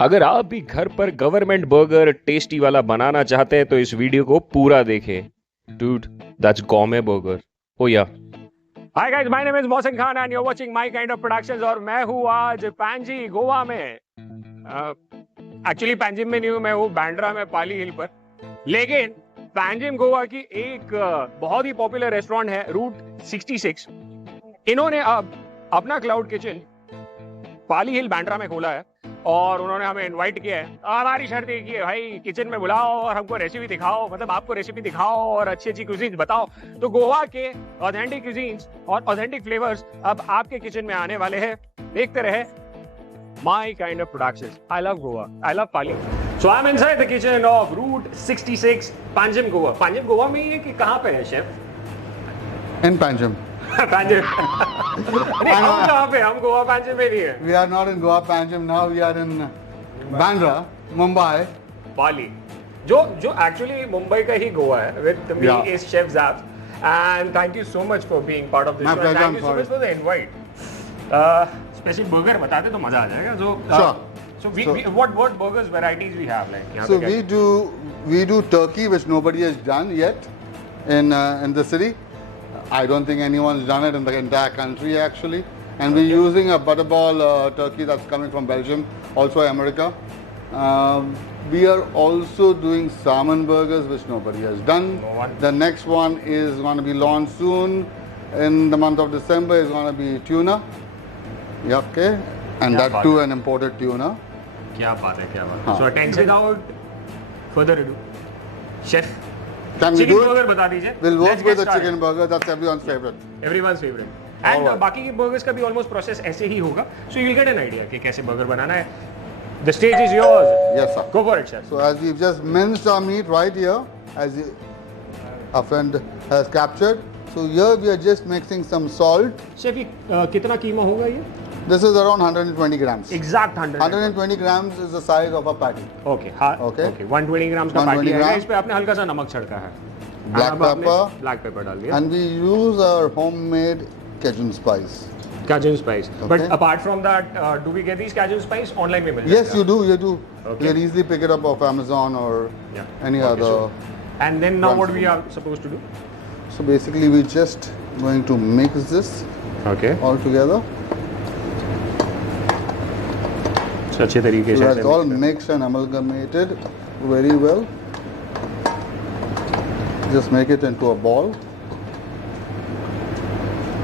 अगर आप भी घर पर गवर्नमेंट बर्गर टेस्टी वाला बनाना चाहते हैं तो इस वीडियो को पूरा देखें। Dude, that's gourmet burger. Oh yeah. Hi guys, my name is Mohsin Khan and you're watching My Kind of Productions और मैं हूँ आज पैंजी गोवा में। एक्चुअली पैंजिम में नहीं हूँ, मैं हूँ बैंड्रा में पाली हिल पर। लेकिन पैंजिम गोवा की एक बहुत ही पॉपुलर रेस्टोरेंट है रूट 66। इन्होंने अब अपना क्लाउड किचन पाली हिल बैंड्रा में खोला है और उन्होंने हमें इनवाइट किया है। हमारी शर्त एक ही है भाई, किचन में बुलाओ और हमको रेसिपी दिखाओ, मतलब आपको रेसिपी दिखाओ और अच्छी अच्छी क्यूजीन्स बताओ। तो गोवा के ऑथेंटिक क्यूजीन्स और ऑथेंटिक फ्लेवर्स अब आपके किचन में आने वाले हैं। देखते रहे my kind of productions. I love Goa, I love Pali. So I am inside the kitchen of route 66 Panjim Goa. Panjim Goa में ही है कि कहाँ पे है शेफ? In Panjim. पैंजिम नहीं, हम कहाँ पे? हम गोवा पैंजिम में नहीं है। We are not in Goa Panjim now. We are in Bandra, Mumbai. पाली जो एक्चुअली मुंबई का ही गोवा है। With me is chef Xav and thank you so much for being part of this show. Thank you so much for the invite. Special burger बता दे तो मजा आ जाएगा। So what burgers varieties we have like? So we do turkey, which nobody has done yet in the city. I don't think anyone's done it in the entire country actually. And we're using a butterball turkey that's coming from Belgium, also America. We are also doing salmon burgers, which nobody has done. No one. The next one is going to be launched soon. In the month of December is going to be tuna. Yeah, okay. And that too an imported tuna. क्या बात है, क्या बात है। So attention without further ado, chef. Can we chicken do it? burger बता दीजिए। We'll work Let's with get the started. chicken burger. That's everyone's favorite. Everyone's favorite. And बाकी के burgers का भी almost process ऐसे ही होगा. So you'll get an idea कि कैसे burger बनाना है। The stage is yours. Yes, sir. Go for it, chef. So as we've just minced our meat right here, as our friend has captured. So here we are just mixing some salt. Chef ये कितना कीमा होगा ये? This is around 120 grams. Exact 100. 120 grams is the size of a patty. Okay, हाँ. Okay. Okay. 120 grams का 120 patty है। grams. इस पे आपने हल्का सा नमक छिड़का है। Black pepper. Black pepper डाल दिया। And we use our homemade Cajun spice. Cajun spice. Okay. But apart from that, do we get these Cajun spice online में मिल Yes, जाएगा? you do. You do. Okay. You can easily pick it up off Amazon or any Okay, other. so- And then now what brands. we are supposed to do? So basically, we're just going to mix this Okay. all together. So अच्छे तरीके So से that's ऐसे all mix कर- mixed and amalgamated very well. Just make it into a ball.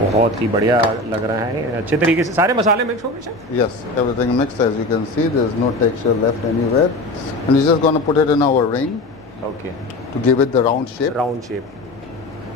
बहुत ही बढ़िया लग रहा है। अच्छे तरीके से सारे मसाले मिक्स हो गए chef? Yes, everything mixed as you can see. There's no texture left anywhere. And we're just going to put it in our ring okay, to give it the round shape. Round shape.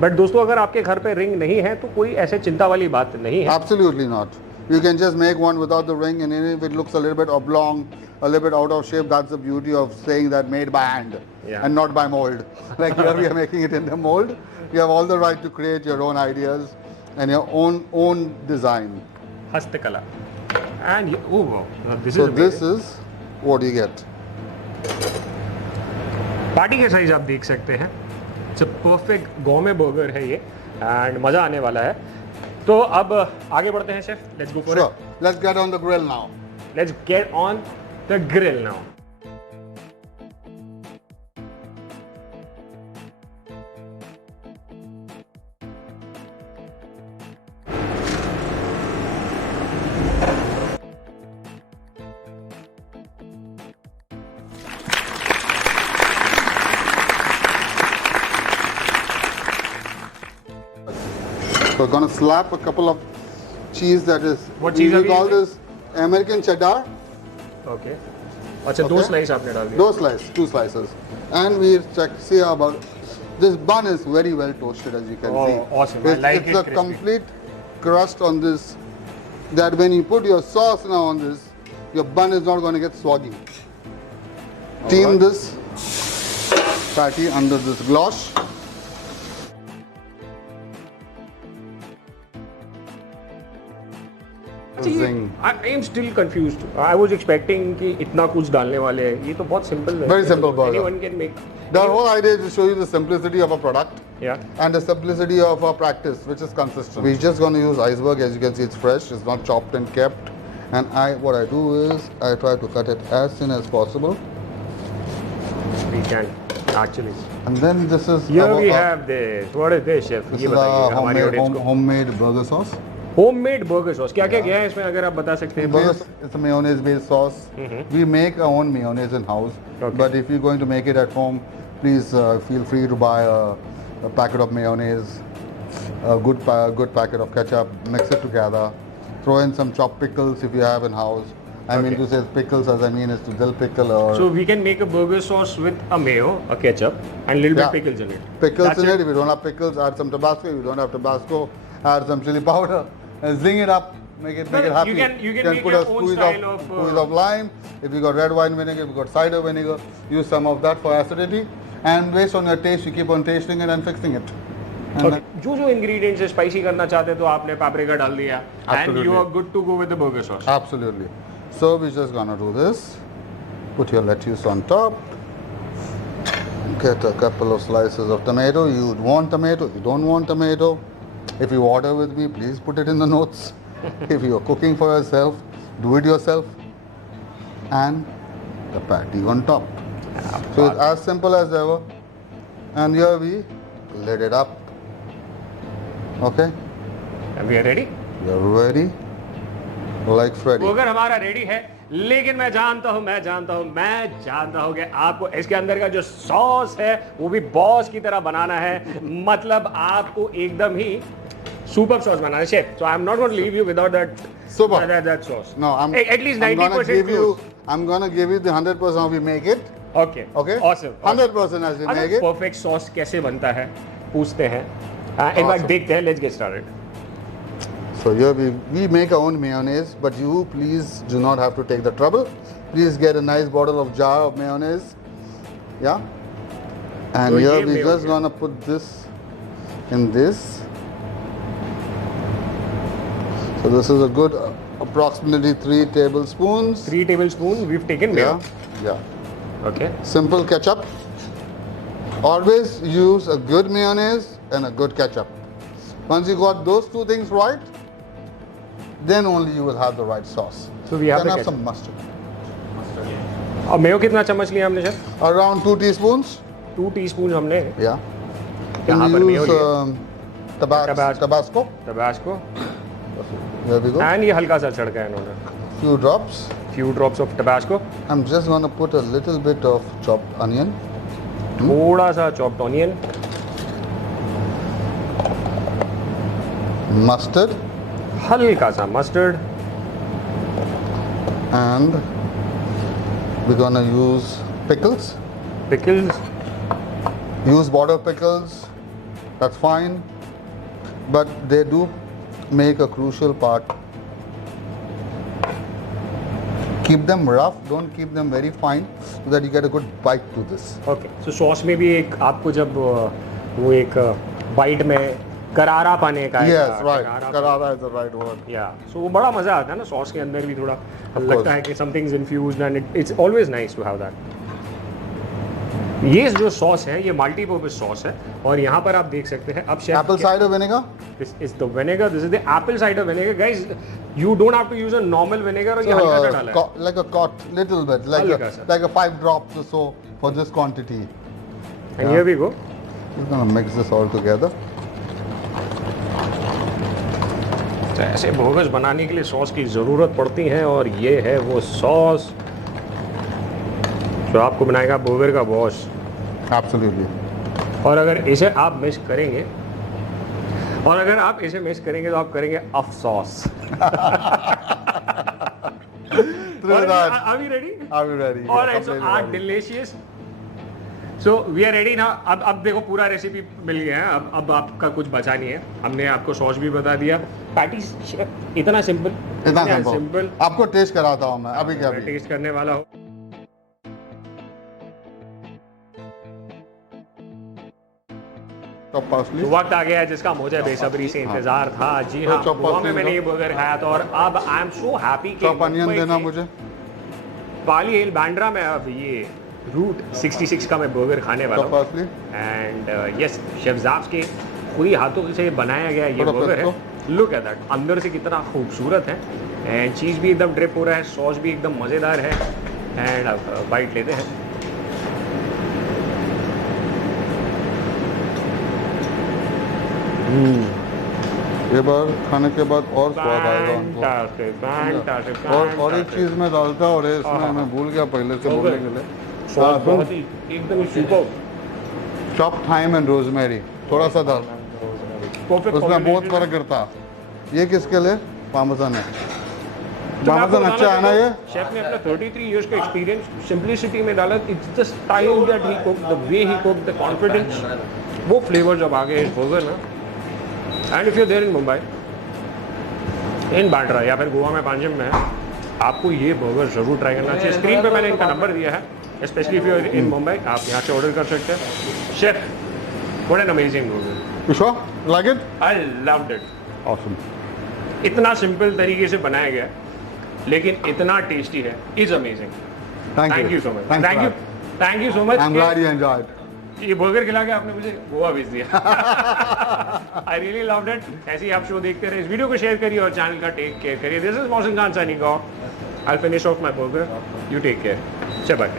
But दोस्तों अगर आपके घर पे ring नहीं है तो कोई ऐसे चिंता वाली बात नहीं है। Absolutely not. You can just make one without the ring, and even if it looks a little bit oblong, a little bit out of shape, that's the beauty of saying that made by hand and not by mold. Like here we are making it in the mold. You have all the right to create your own ideas and your own design. हस्तकला। And oh wow, this So is this is what you get. Party के size आप देख सकते हैं। It's a perfect गोमे burger है ये and मज़ा आने वाला है। तो अब आगे बढ़ते हैं chef. Let's go for Sure. Let's get on the grill now. It. Let's get on the grill now. So we're going to slap a couple of cheese that is, What cheese are we call using? this American cheddar. Okay, अच्छा दो Okay. Slice आपने डाल दिया। Those slices, 2 slices. And we check, see about, this bun is very well toasted as you can Oh, see. awesome. I like it's it a crispy. complete crust on this, that when you put your sauce now on this, your bun is not going to get soggy. Steam this patty under this gloss. Zing. I am still confused. I was expecting कि इतना कुछ डालने वाले हैं। ये तो बहुत simple है। Very simple burger. Anyone can make. The whole idea is to show you the simplicity of a product Yeah. and the simplicity of our practice, which is consistent. We're just going to use iceberg. As you can see, it's fresh. It's not chopped and kept. And what I do is I try to cut it as thin as possible. We can actually. And then this is Here our, we have this. What is this, chef? this ये is बताइए our हमारी audience को. homemade burger sauce. Homemade burger sauce. क्या क्या गया है इसमें अगर आप बता सकते हैं? This is a mayonnaise based sauce. We make our own mayonnaise in house. Okay. But if you're going to make it at home, please feel free to buy a packet of mayonnaise, a good packet of ketchup, mix it together. Throw in some chopped pickles if you have in house. I mean to say pickles, as I mean is to dill pickle or So we can make a burger sauce with a mayo, a ketchup, and little Yeah. bit pickles in it. pickles That's in it. If you don't have pickles, add some Tabasco. If you don't have Tabasco, add some chili powder. And zing it up. Make it happy. You can make put your a own squeeze style of, of, squeeze of lime. If you got red wine vinegar, if you got cider vinegar, use some of that for acidity. And based on your taste, you keep on tasting it and fixing it. And Okay. जो जो ingredients है spicy करना चाहते हैं तो आपने paprika डाल दिया and Absolutely. you are good to go with the burger sauce. Absolutely. So we're just gonna do this. Put your lettuce on top. Get a couple of slices of tomato. You want tomato, you don't want tomato. If you order with me, please put it in the notes. If you're cooking for yourself, do it yourself. And the patty on top. So it's as simple as ever. And here we lid it up. Okay? And we are ready. You're ready? Like Freddy. burger हमारा ready है लेकिन मैं जानता हूँ कि आपको इसके अंदर का जो सॉस है वो भी बॉस की तरह बनाना है मतलब आपको एकदम ही सुपर सॉस बनाना है chef so I'm not going to leave you without that sauce No, at least 90% close. I'm gonna give you the 100% how we make it. Okay. Okay. Awesome. 100% as we make it. Perfect sauce कैसे बनता है पूछते हैं इन बार देखते हैं let's get started So here we make our own mayonnaise, but you please do not have to take the trouble. Please get a nice bottle of jar of mayonnaise. Yeah. And So here ye we mayo just hai. gonna put this in this. So this is a good approximately 3 tablespoons. 3 tablespoon we've taken mayo Yeah. Yeah. okay Simple ketchup. Always use a good mayonnaise and a good ketchup. Once you got those two things right, then only you will have the right sauce. So we have Then the have ketchup. some mustard. और Mayo कितना चम्मच लिया हमने chef Around 2 teaspoons. 2 teaspoon हमने Yeah. यहाँ पर And mayo use लिया Tabasco. Tabasco There we go. And ये हल्का सा छिड़का है इन्होंने Few drops. few drops of Tabasco I'm just gonna put a little bit of chopped onion. थोड़ा सा chopped onion Mustard. हल्का सा mustard And we're gonna use pickles. pickles Use border pickles. That's fine. But they do make a crucial part. Keep them rough, don't keep them very fine so that you get a good bite to this. Okay so sauce में भी एक आपको जब वो एक bite में करारा पाने का Yes, right. Karara is the right word. या सो वो बड़ा मजा आता है ना सॉस के अंदर भी थोड़ा course. लगता है कि something is infused and it's always nice to have that ये जो सॉस है ये मल्टी पर्पस सॉस है और यहाँ पर आप देख सकते हैं अब chef Apple cider vinegar. This is the vinegar this is the apple cider vinegar guys you don't have to use a normal vinegar और ये हल्का सा डाला है Like a cot, little bit, Halka sa. like a 5 drops or so for this quantity. And here we go Just gonna mix this all together. तो ऐसे bogus बनाने के लिए सॉस की ज़रूरत पड़ती है और ये है वो सॉस जो आपको बनाएगा बोगर का बॉस Absolutely. और अगर इसे आप मिस करेंगे तो आप करेंगे अफसोस True that. Are we ready? Are we ready? All Yeah, right, so completely our ready. delicious. So we are ready now. अब देखो पूरा रेसिपी मिल गया है. अब आपका कुछ बचा नहीं है. हमने आपको सॉस भी बता दिया. पैटीज इतना सिंपल. इतना सिंपल. आपको टेस्ट कराता हूँ मैं अभी क्या मैं टेस्ट करने वाला हूँ. Chop parsley. तो वक्त आ गया है जिसका मुझे बेसब्री से इंतजार था. जी हाँ, chop गोवा में parsley मैंने ये बर्गर खाया था और अब आई एम सो हैप्पी कि Chop onion मुंबई देना के मुझे. पाली हिल बांद्रा में अब ये रूट 66 का मैं बर्गर खाने वाला Chop हूँ. parsley. एंड यस शेफ ज़ाव के खुद ही हाथों से बनाया गया ये थोड़ा बर्गर है. pesto. Look at that. अंदर से कितना खूबसूरत है एंड चीज़ भी एकदम ड्रिप हो रहा है, सॉस भी एकदम मज़ेदार है। एंड अब बाइट लेते हैं। ये बार खाने के बाद और स्वाद आएगा उनको। Fantastic, fantastic, और एक चीज़ मैं डालता और इसमें मैं भूल गया पहले से बोलने के लिए, सॉस बहुत ही एकदम ही super. Chop thyme and rosemary थोड़ा सा डाल, परफेक्ट। उसमें बहुत फर्क करता। ये किसके लिए? पार्मेसन है। पार्मेसन अच्छा है ना ये? शेफ ने अपना 33 इयर्स का एक्सपीरियंस सिंपलिसिटी में डाला। It's the style that he cook, the way he cook, the confidence, वो फ्लेवर जब आ गए इस बर्गर में। And if you there in Mumbai, in Bandra या फिर गोवा में पांजिम में है, आपको ये बर्गर जरूर ट्राई करना चाहिए। स्क्रीन पे मैंने इनका नंबर दिया है, specially if you are in Mumbai, आप यहाँ से ऑर्डर कर सकते हैं। Chef, what an amazing burger. You sure? Like it? I loved it. Awesome. इतना सिंपल तरीके से बनाया गया लेकिन इतना टेस्टी है। Is amazing. Thank you so much. Thanks thank a you, lot. Thank you so much. I'm glad you enjoyed. ये burger खिला के आपने मुझे गोवा भेज दिया। I really loved it. ऐसे ही आप शो देखते रहे, इस वीडियो को शेयर करिए और चैनल का टेक केयर करिए। This is Mausam Khan signing off. I finish off my burger, you take care. Bye.